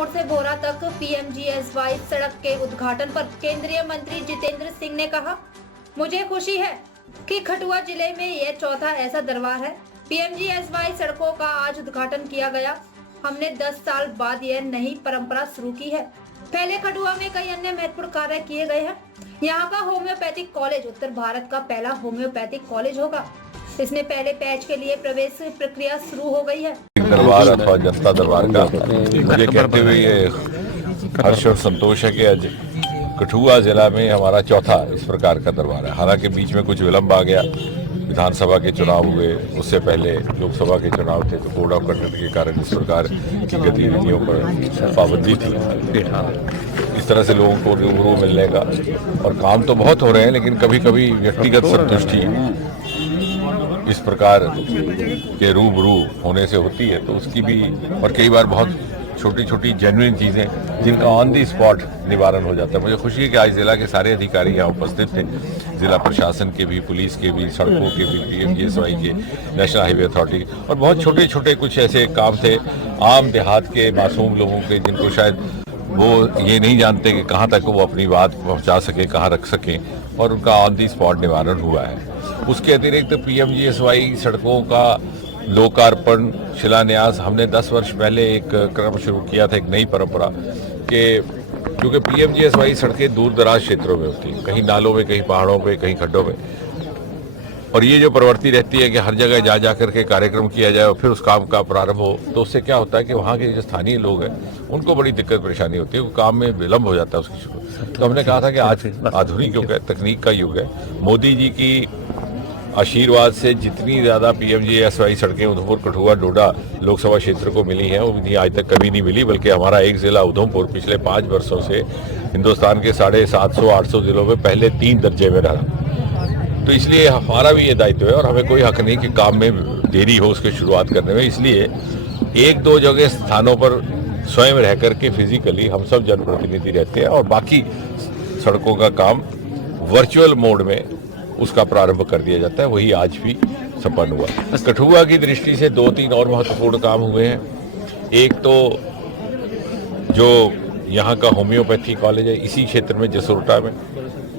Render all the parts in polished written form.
मोड़ से भोरा तक पीएमजीएसवाई सड़क के उद्घाटन पर केंद्रीय मंत्री जितेंद्र सिंह ने कहा, मुझे खुशी है कि खटुआ जिले में यह चौथा ऐसा दरबार है। पीएमजीएसवाई सड़कों का आज उद्घाटन किया गया। हमने 10 साल बाद यह नई परंपरा शुरू की है। पहले खटुआ में कई अन्य महत्वपूर्ण कार्य किए गए हैं। यहाँ का होम्योपैथिक कॉलेज उत्तर भारत का पहला होम्योपैथिक कॉलेज होगा। इसमें पहले बैच के लिए प्रवेश प्रक्रिया शुरू हो गई है। दरबार अथवा जनता दरबार का मुझे कहते हुए ये हर्ष और संतोष है कि आज कठुआ जिला में हमारा चौथा इस प्रकार का दरबार है। हालांकि बीच में कुछ विलम्ब आ गया, विधानसभा के चुनाव हुए, उससे पहले लोकसभा के चुनाव थे, तो कोड ऑफ कंडक्ट के कारण इस प्रकार की गतिविधियों पर पाबंदी थी। इस तरह से लोगों को रूबरू मिलने का और काम तो बहुत हो रहे हैं, लेकिन कभी कभी व्यक्तिगत संतुष्टि इस प्रकार के रूबरू होने से होती है, तो उसकी भी, और कई बार बहुत छोटी छोटी जेन्युइन चीज़ें जिनका ऑन दी स्पॉट निवारण हो जाता है। मुझे खुशी है कि आज जिला के सारे अधिकारी यहाँ उपस्थित थे, जिला प्रशासन के भी, पुलिस के भी, सड़कों के भी, पीएमजीएसवाई के, नेशनल हाईवे अथॉरिटी, और बहुत छोटे छोटे कुछ ऐसे काम थे आम देहात के मासूम लोगों के, जिनको शायद वो ये नहीं जानते कि कहाँ तक वो अपनी बात पहुँचा सके, कहाँ रख सकें, और उनका ऑन दी स्पॉट निवारण हुआ है। उसके अतिरिक्त पीएमजीएसवाई सड़कों का लोकार्पण, शिलान्यास, हमने 10 वर्ष पहले एक क्रम शुरू किया था, एक नई परंपरा के, क्योंकि पीएमजीएसवाई सड़कें दूर दराज क्षेत्रों में होती हैं, कहीं नालों में, कहीं पहाड़ों पे, कहीं खड्डों में, और ये जो प्रवृत्ति रहती है कि हर जगह जा जा करके कार्यक्रम किया जाए और फिर उस काम का प्रारंभ हो, तो उससे क्या होता है कि वहाँ के जो स्थानीय लोग हैं उनको बड़ी दिक्कत परेशानी होती है, काम में विलम्ब हो जाता है उसकी शुरू। तो हमने कहा था कि आज आधुनिक युग है, तकनीक का युग है। मोदी जी की आशीर्वाद से जितनी ज़्यादा पीएमजीएसवाई सड़कें उधमपुर, कठुआ, डोडा लोकसभा क्षेत्र को मिली हैं, वो आज तक कभी नहीं मिली, बल्कि हमारा एक जिला उधमपुर पिछले 5 वर्षों से हिंदुस्तान के 750-800 जिलों में पहले 3 दर्जे में रहा। तो इसलिए हमारा भी ये दायित्व है और हमें कोई हक नहीं कि काम में देरी हो उसकी शुरुआत करने में। इसलिए 1-2 जगह स्थानों पर स्वयं रह करके फिजिकली हम सब जनप्रतिनिधि रहते हैं और बाकी सड़कों का काम वर्चुअल मोड में उसका प्रारंभ कर दिया जाता है। वही आज भी संपन्न हुआ। कठुआ की दृष्टि से 2-3 और महत्वपूर्ण काम हुए हैं। एक तो जो यहाँ का होम्योपैथी कॉलेज है, इसी क्षेत्र में जसोरटा में,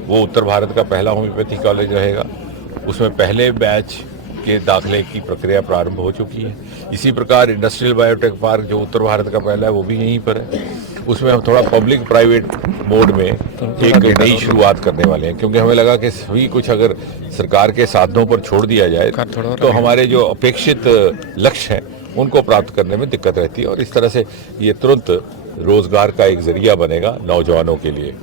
वो उत्तर भारत का पहला होम्योपैथी कॉलेज रहेगा। उसमें पहले बैच के दाखिले की प्रक्रिया प्रारंभ हो चुकी है। इसी प्रकार इंडस्ट्रियल बायोटेक पार्क जो उत्तर भारत का पहला है, वो भी यहीं पर है। उसमें हम थोड़ा पब्लिक प्राइवेट मोड में एक नई शुरुआत करने वाले हैं, क्योंकि हमें लगा कि सभी कुछ अगर सरकार के साधनों पर छोड़ दिया जाए तो हमारे जो अपेक्षित लक्ष्य हैं उनको प्राप्त करने में दिक्कत रहती है, और इस तरह से ये तुरंत रोजगार का एक जरिया बनेगा नौजवानों के लिए।